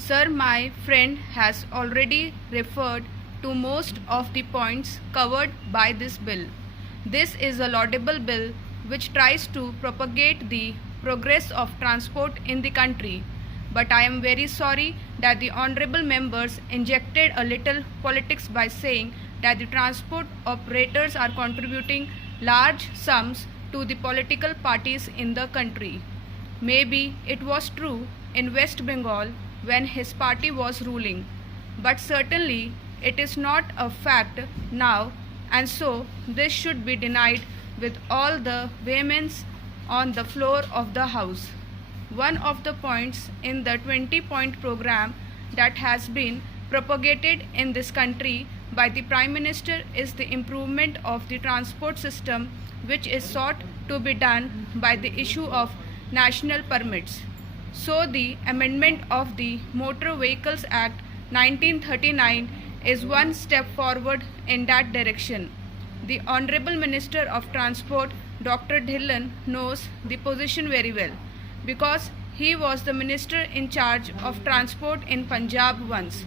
Sir, my friend has already referred to most of the points covered by this bill. This is a laudable bill which tries to propagate the progress of transport in the country. But I am very sorry that the honorable members injected a little politics by saying that the transport operators are contributing large sums to the political parties in the country. Maybe it was true in West Bengal when his party was ruling, but certainly it is not a fact now, and so this should be denied with all the vehemence on the floor of the House. One of the points in the 20-point program that has been propagated in this country by the Prime Minister is the improvement of the transport system, which is sought to be done by the issue of national permits. So the amendment of the Motor Vehicles Act 1939 is one step forward in that direction. The Honorable Minister of Transport, Dr. Dhillon, knows the position very well because he was the minister in charge of transport in Punjab once.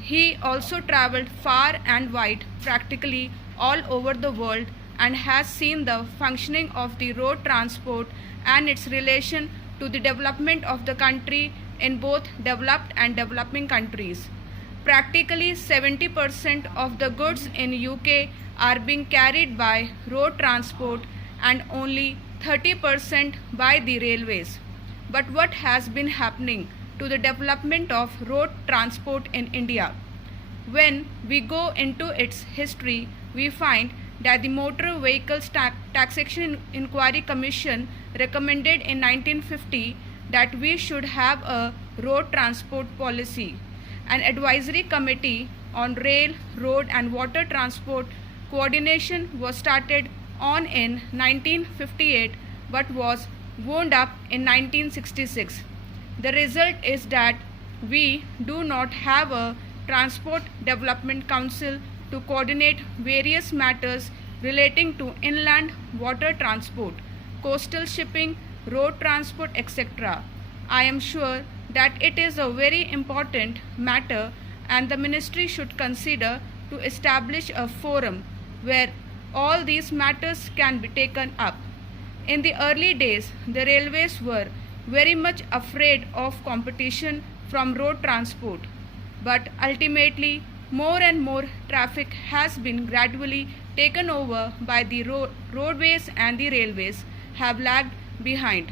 He also travelled far and wide, practically all over the world, and has seen the functioning of the road transport and its relation to the development of the country in both developed and developing countries. Practically 70% of the goods in UK are being carried by road transport and only 30% by the railways. But what has been happening to the development of road transport in India? When we go into its history, we find that the Motor Vehicles Taxation Inquiry Commission recommended in 1950 that we should have a road transport policy. An advisory committee on rail, road and water transport coordination was started on in 1958 but was wound up in 1966. The result is that we do not have a Transport Development Council to coordinate various matters relating to inland water transport, coastal shipping, road transport, etc. I am sure that it is a very important matter and the ministry should consider to establish a forum where all these matters can be taken up. In the early days, the railways were very much afraid of competition from road transport, but ultimately more and more traffic has been gradually taken over by the roadways and the railways have lagged behind.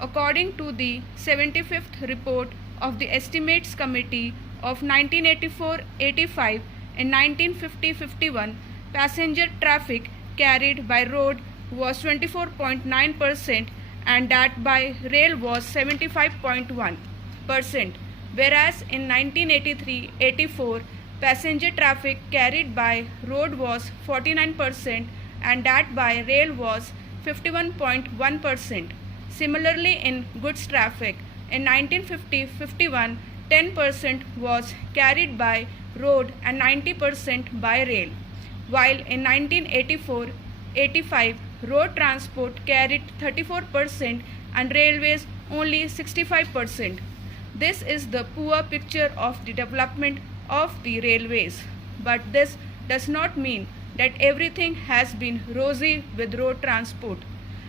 According to the 75th report of the Estimates Committee of 1984-85 and 1950-51, passenger traffic carried by road was 24.9% and that by rail was 75.1%, whereas in 1983-84, passenger traffic carried by road was 49% and that by rail was 51.1%. Similarly, in goods traffic, in 1950-51, 10% was carried by road and 90% by rail, while in 1984-85, road transport carried 34% and railways only 65%. This is the poor picture of the development of the railways. But this does not mean that everything has been rosy with road transport.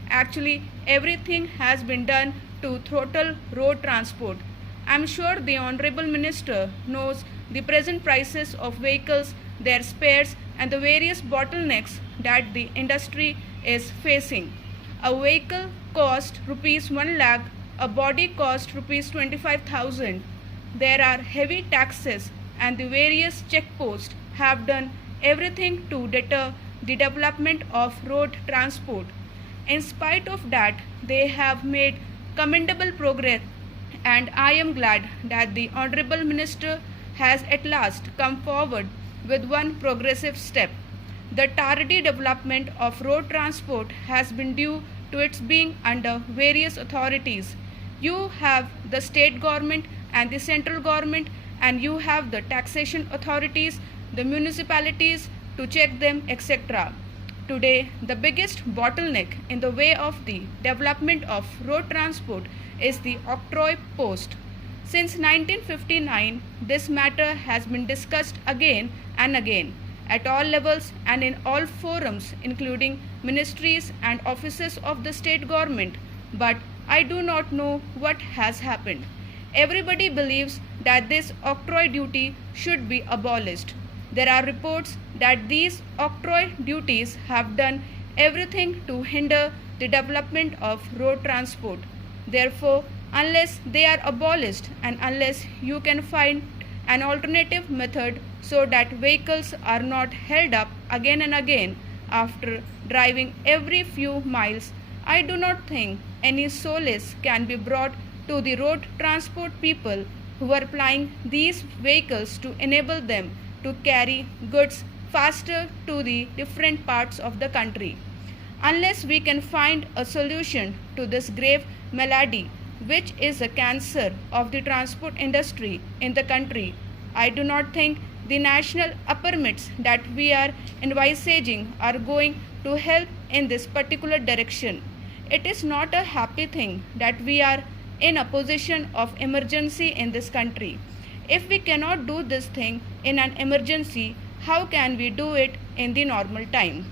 Actually, everything has been done to throttle road transport. I am sure the Honorable Minister knows the present prices of vehicles, their spares and the various bottlenecks that the industry is facing. A vehicle cost rupees 1 lakh, a body cost rupees 25,000. There are heavy taxes and the various checkposts have done everything to deter the development of road transport. In spite of that, they have made commendable progress, and I am glad that the Honorable Minister has at last come forward with one progressive step. The tardy development of road transport has been due to its being under various authorities. You have the state government and the central government, and you have the taxation authorities, the municipalities to check them, etc. Today, the biggest bottleneck in the way of the development of road transport is the octroi post. Since 1959, this matter has been discussed again and again at all levels and in all forums, including ministries and offices of the state government, but I do not know what has happened. Everybody believes that this octroi duty should be abolished. There are reports that these octroi duties have done everything to hinder the development of road transport. Therefore, unless they are abolished and unless you can find an alternative method so that vehicles are not held up again and again after driving every few miles, I do not think any solace can be brought to the road transport people who are plying these vehicles to enable them to carry goods faster to the different parts of the country. Unless we can find a solution to this grave malady, which is a cancer of the transport industry in the country, I do not think the national permits that we are envisaging are going to help in this particular direction. It is not a happy thing that we are in a position of emergency in this country. If we cannot do this thing in an emergency, how can we do it in the normal time?